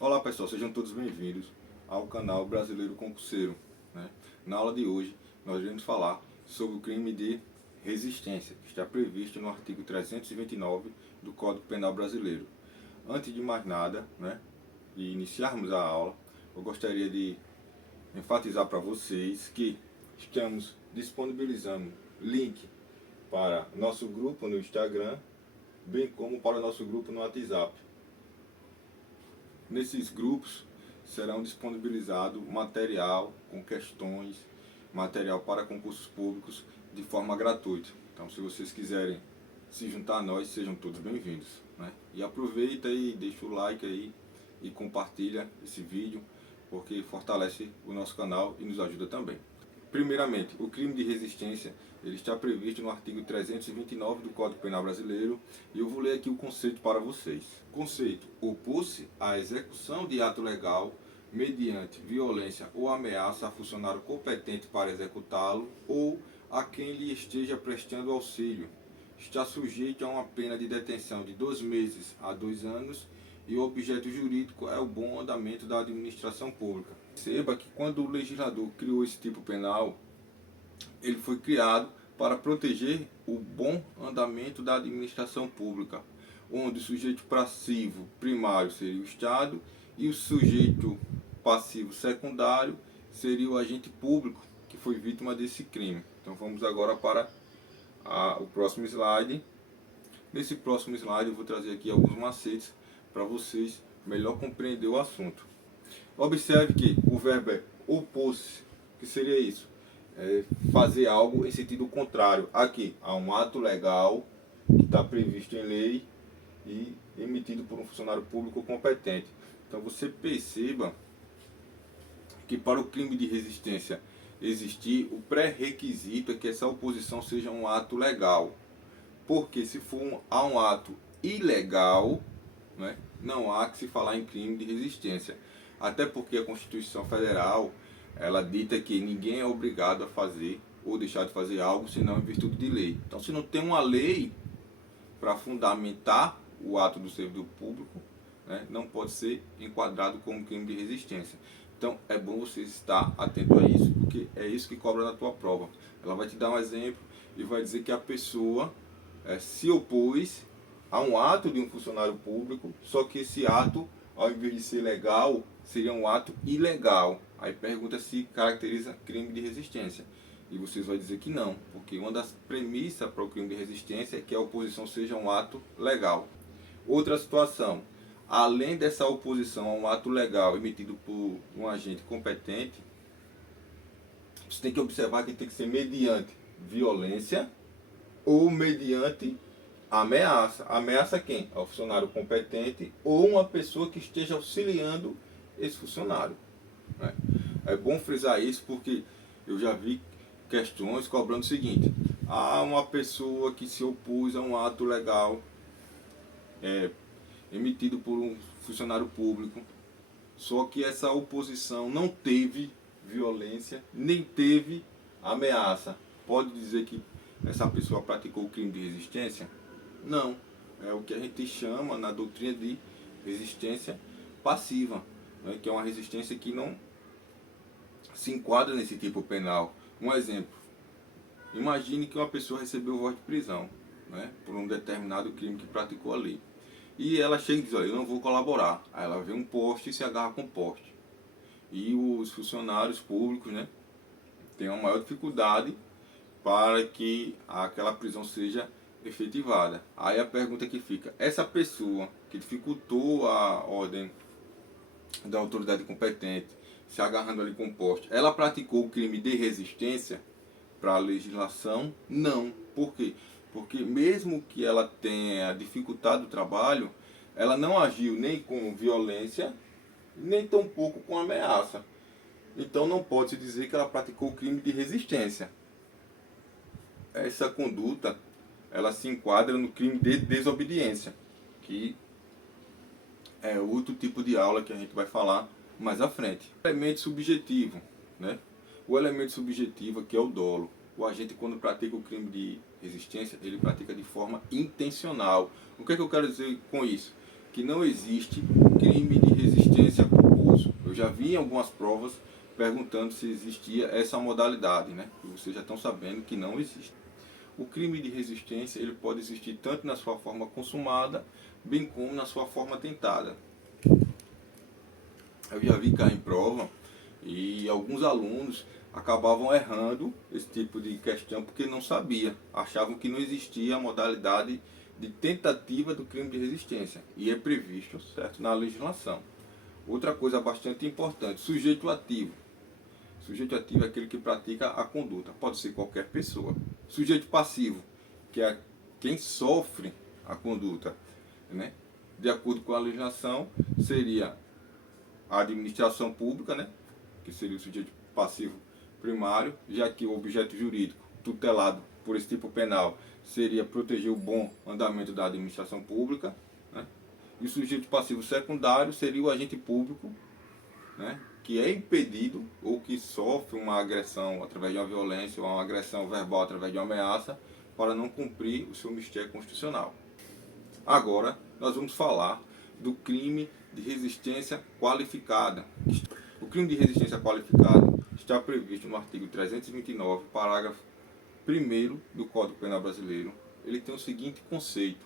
Olá pessoal, sejam todos bem-vindos ao canal Brasileiro Concurseiro, né? Na aula de hoje nós iremos falar sobre o crime de resistência, que está previsto no artigo 329 do Código Penal Brasileiro. Antes de mais nada, né, de iniciarmos a aula, eu gostaria de enfatizar para vocês que estamos disponibilizando link para nosso grupo no Instagram, bem como para o nosso grupo no WhatsApp. Nesses grupos serão disponibilizados material com questões, material para concursos públicos de forma gratuita. Então, se vocês quiserem se juntar a nós, sejam todos bem-vindos, né? E aproveita e deixa o like aí e compartilha esse vídeo, porque fortalece o nosso canal e nos ajuda também. Primeiramente, o crime de resistência ele está previsto no artigo 329 do Código Penal Brasileiro e eu vou ler aqui o conceito para vocês. Conceito: opor-se à execução de ato legal mediante violência ou ameaça a funcionário competente para executá-lo ou a quem lhe esteja prestando auxílio. Está sujeito a uma pena de detenção de 2 meses a 2 anos e o objeto jurídico é o bom andamento da administração pública. Perceba que quando o legislador criou esse tipo penal, ele foi criado para proteger o bom andamento da administração pública, onde o sujeito passivo primário seria o Estado e o sujeito passivo secundário seria o agente público que foi vítima desse crime. Então vamos agora para o próximo slide. Nesse próximo slide eu vou trazer aqui alguns macetes para vocês melhor compreender o assunto. Observe que o verbo é opor-se, que seria isso? É fazer algo em sentido contrário aqui a um ato legal que está previsto em lei e emitido por um funcionário público competente. Então você perceba que para o crime de resistência existir, o pré-requisito é que essa oposição seja um ato legal. Porque se for um ato ilegal, né, não há que se falar em crime de resistência. Até porque a Constituição Federal, ela dita que ninguém é obrigado a fazer ou deixar de fazer algo senão em virtude de lei. Então, se não tem uma lei para fundamentar o ato do servidor público, né, não pode ser enquadrado como crime de resistência. Então, é bom você estar atento a isso, porque é isso que cobra na tua prova. Ela vai te dar um exemplo e vai dizer que a pessoa se opôs a um ato de um funcionário público, só que esse ato, ao invés de ser legal, seria um ato ilegal. Aí pergunta se caracteriza crime de resistência. E vocês vão dizer que não, porque uma das premissas para o crime de resistência é que a oposição seja um ato legal. Outra situação: além dessa oposição a um ato legal emitido por um agente competente, você tem que observar que tem que ser mediante violência ou mediante ameaça. Ameaça a quem? Ao funcionário competente ou uma pessoa que esteja auxiliando esse funcionário, né? É bom frisar isso porque eu já vi questões cobrando o seguinte: uma pessoa que se opôs a um ato legal emitido por um funcionário público, só que essa oposição não teve violência, nem teve ameaça. Pode dizer que essa pessoa praticou o crime de resistência? Não. É o que a gente chama na doutrina de resistência passiva, né, que é uma resistência que não se enquadra nesse tipo penal. Um exemplo: imagine que uma pessoa recebeu voz de prisão, né, por um determinado crime que praticou ali. E ela chega e diz: olha, eu não vou colaborar. Aí ela vê um poste e se agarra com o poste. E os funcionários públicos, né, têm uma maior dificuldade para que aquela prisão seja efetivada. Aí a pergunta que fica: essa pessoa que dificultou a ordem da autoridade competente, se agarrando ali com o poste, ela praticou o crime de resistência para a legislação? Não. Por quê? Porque mesmo que ela tenha dificultado o trabalho, ela não agiu nem com violência, nem tampouco com ameaça. Então não pode se dizer que ela praticou o crime de resistência. Essa conduta, ela se enquadra no crime de desobediência, que é outro tipo de aula que a gente vai falar mais à frente. Elemento subjetivo, né? O elemento subjetivo aqui é o dolo. O agente, quando pratica o crime de resistência, ele pratica de forma intencional. O que é que eu quero dizer com isso? Que não existe crime de resistência já vi em algumas provas perguntando se existia essa modalidade, né? E vocês já estão sabendo que não existe. O crime de resistência ele pode existir tanto na sua forma consumada, bem como na sua forma tentada. Eu já vi cair em prova e alguns alunos acabavam errando esse tipo de questão porque não sabia, achavam que não existia a modalidade de tentativa do crime de resistência e é previsto, certo, na legislação. Outra coisa bastante importante, sujeito ativo. Sujeito ativo é aquele que pratica a conduta, pode ser qualquer pessoa. Sujeito passivo, que é quem sofre a conduta, né? De acordo com a legislação, seria a administração pública, né? Que seria o sujeito passivo primário, já que o objeto jurídico tutelado por esse tipo penal seria proteger o bom andamento da administração pública, né? E o sujeito passivo secundário seria o agente público, né? Que é impedido ou que sofre uma agressão através de uma violência ou uma agressão verbal através de uma ameaça para não cumprir o seu mistério constitucional. Agora nós vamos falar do crime de resistência qualificada. O crime de resistência qualificada está previsto no artigo 329, parágrafo 1º do Código Penal Brasileiro. Ele tem o seguinte conceito: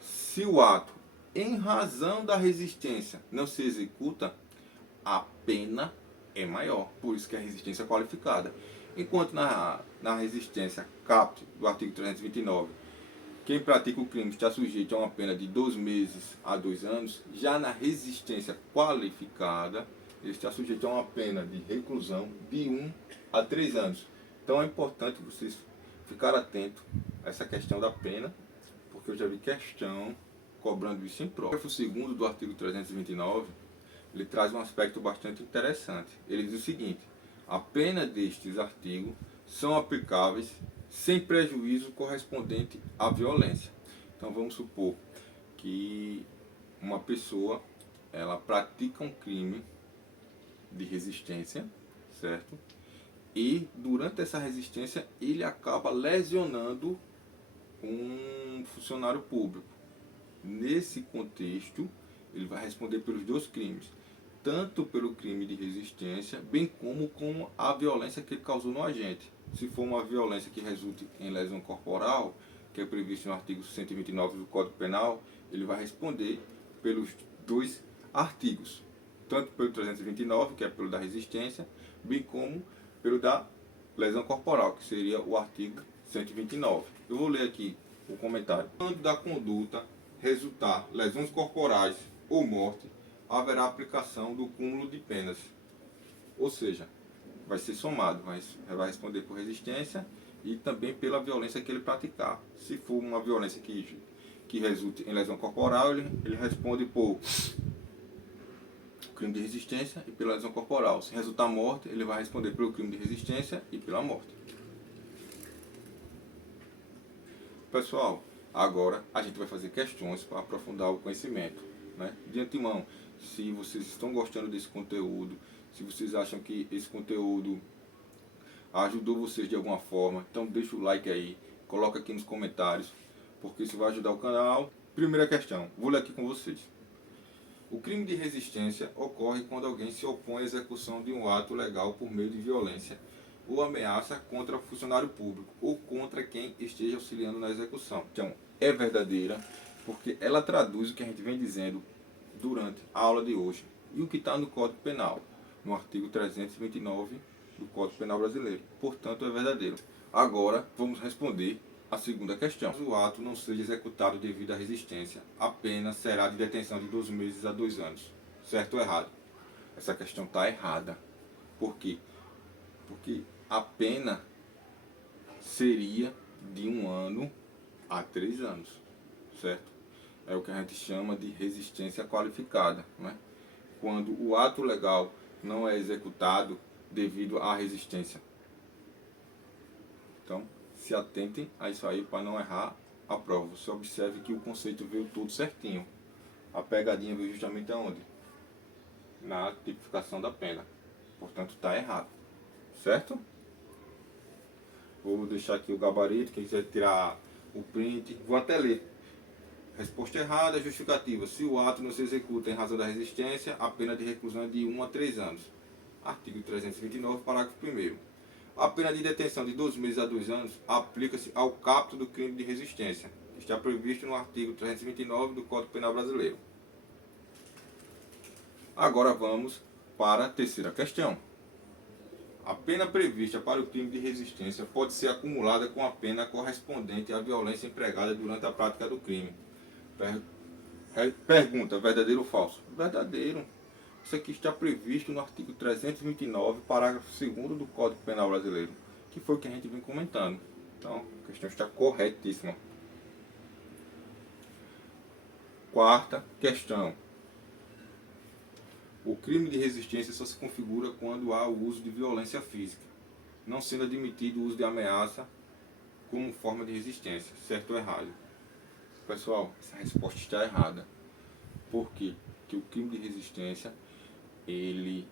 se o ato, em razão da resistência, não se executa, a pena é maior. Por isso que é a resistência qualificada. Enquanto na resistência caput do artigo 329, quem pratica o crime está sujeito a uma pena de 2 meses a 2 anos, já na resistência qualificada, ele está sujeito a uma pena de reclusão de 1 a 3 anos. Então é importante vocês ficarem atentos a essa questão da pena, porque eu já vi questão cobrando isso em prova. O parágrafo 2º do artigo 329, ele traz um aspecto bastante interessante. Ele diz o seguinte: a pena destes artigos são aplicáveis sem prejuízo correspondente à violência. Então vamos supor que uma pessoa ela pratica um crime de resistência, certo? E durante essa resistência ele acaba lesionando um funcionário público. Nesse contexto, ele vai responder pelos 2 crimes, tanto pelo crime de resistência, bem como com a violência que ele causou no agente. Se for uma violência que resulte em lesão corporal, que é previsto no artigo 129 do Código Penal, ele vai responder pelos 2 artigos, tanto pelo 329, que é pelo da resistência, bem como pelo da lesão corporal, que seria o artigo 129. Eu vou ler aqui o comentário. Quando da conduta resultar lesões corporais ou morte, haverá aplicação do cúmulo de penas. Ou seja, vai ser somado, vai responder por resistência e também pela violência que ele praticar. Se for uma violência que resulte em lesão corporal, ele responde por crime de resistência e pela lesão corporal. Se resultar morte, ele vai responder pelo crime de resistência e pela morte. Pessoal, agora a gente vai fazer questões para aprofundar o conhecimento, né? De antemão, se vocês estão gostando desse conteúdo, se vocês acham que esse conteúdo ajudou vocês de alguma forma, então deixa o like aí, coloca aqui nos comentários, porque isso vai ajudar o canal. Primeira questão, vou ler aqui com vocês. O crime de resistência ocorre quando alguém se opõe à execução de um ato legal por meio de violência ou ameaça contra o funcionário público ou contra quem esteja auxiliando na execução. Então, é verdadeira, porque ela traduz o que a gente vem dizendo durante a aula de hoje e o que está no Código Penal, no artigo 329 do Código Penal Brasileiro. Portanto, é verdadeiro. Agora, vamos responder a segunda questão. Se o ato não seja executado devido à resistência, a pena será de detenção de 2 meses a 2 anos. Certo ou errado? Essa questão está errada. Por quê? Porque a pena seria de 1 ano a 3 anos. Certo? É o que a gente chama de resistência qualificada, né? Quando o ato legal não é executado devido à resistência. Então, se atentem a isso aí para não errar a prova. Você observe que o conceito veio tudo certinho. A pegadinha veio justamente aonde? Na tipificação da pena. Portanto, está errado. Certo? Vou deixar aqui o gabarito, quem quiser tirar o print, vou até ler. Resposta errada. Justificativa: se o ato não se executa em razão da resistência, a pena de reclusão é de 1 a 3 anos. Artigo 329, parágrafo 1º. A pena de detenção de 12 meses a 2 anos aplica-se ao capto do crime de resistência, que está previsto no artigo 329 do Código Penal Brasileiro. Agora vamos para a terceira questão. A pena prevista para o crime de resistência pode ser acumulada com a pena correspondente à violência empregada durante a prática do crime. Pergunta: verdadeiro ou falso? Verdadeiro. Isso aqui está previsto no artigo 329, parágrafo 2º do Código Penal Brasileiro, que foi o que a gente vem comentando. Então, a questão está corretíssima. Quarta questão. O crime de resistência só se configura quando há o uso de violência física, não sendo admitido o uso de ameaça como forma de resistência. Certo ou errado? Pessoal, essa resposta está errada. Por quê? Porque o crime de resistência, ele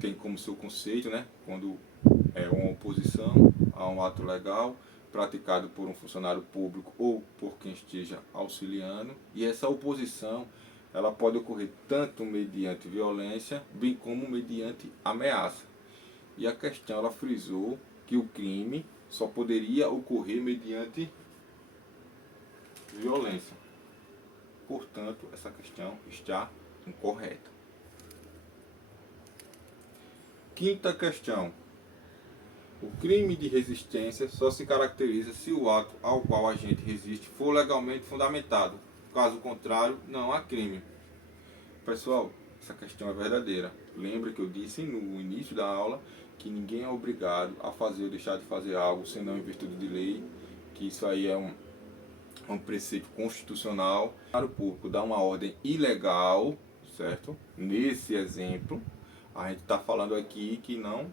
tem como seu conceito, né, quando é uma oposição a um ato legal praticado por um funcionário público ou por quem esteja auxiliando, e essa oposição ela pode ocorrer tanto mediante violência, bem como mediante ameaça. E a questão ela frisou que o crime só poderia ocorrer mediante violência. Portanto, essa questão está incorreta. Quinta questão. O crime de resistência só se caracteriza se o ato ao qual a gente resiste for legalmente fundamentado. Caso contrário, não há crime. Pessoal, essa questão é verdadeira. Lembra que eu disse no início da aula que ninguém é obrigado a fazer ou deixar de fazer algo senão em virtude de lei, que isso aí é um preceito constitucional. O público dá uma ordem ilegal, certo? Nesse exemplo, a gente está falando aqui que não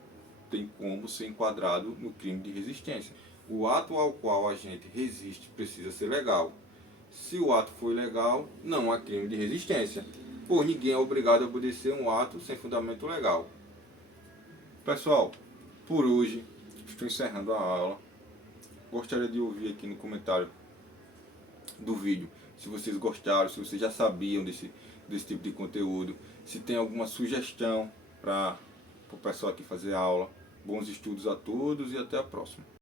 tem como ser enquadrado no crime de resistência. O ato ao qual a gente resiste precisa ser legal. Se o ato for ilegal, não há crime de resistência, pois ninguém é obrigado a obedecer um ato sem fundamento legal. Pessoal, por hoje estou encerrando a aula. Gostaria de ouvir aqui no comentário do vídeo se vocês gostaram, se vocês já sabiam desse tipo de conteúdo, se tem alguma sugestão para o pessoal aqui fazer aula. Bons estudos a todos e até a próxima.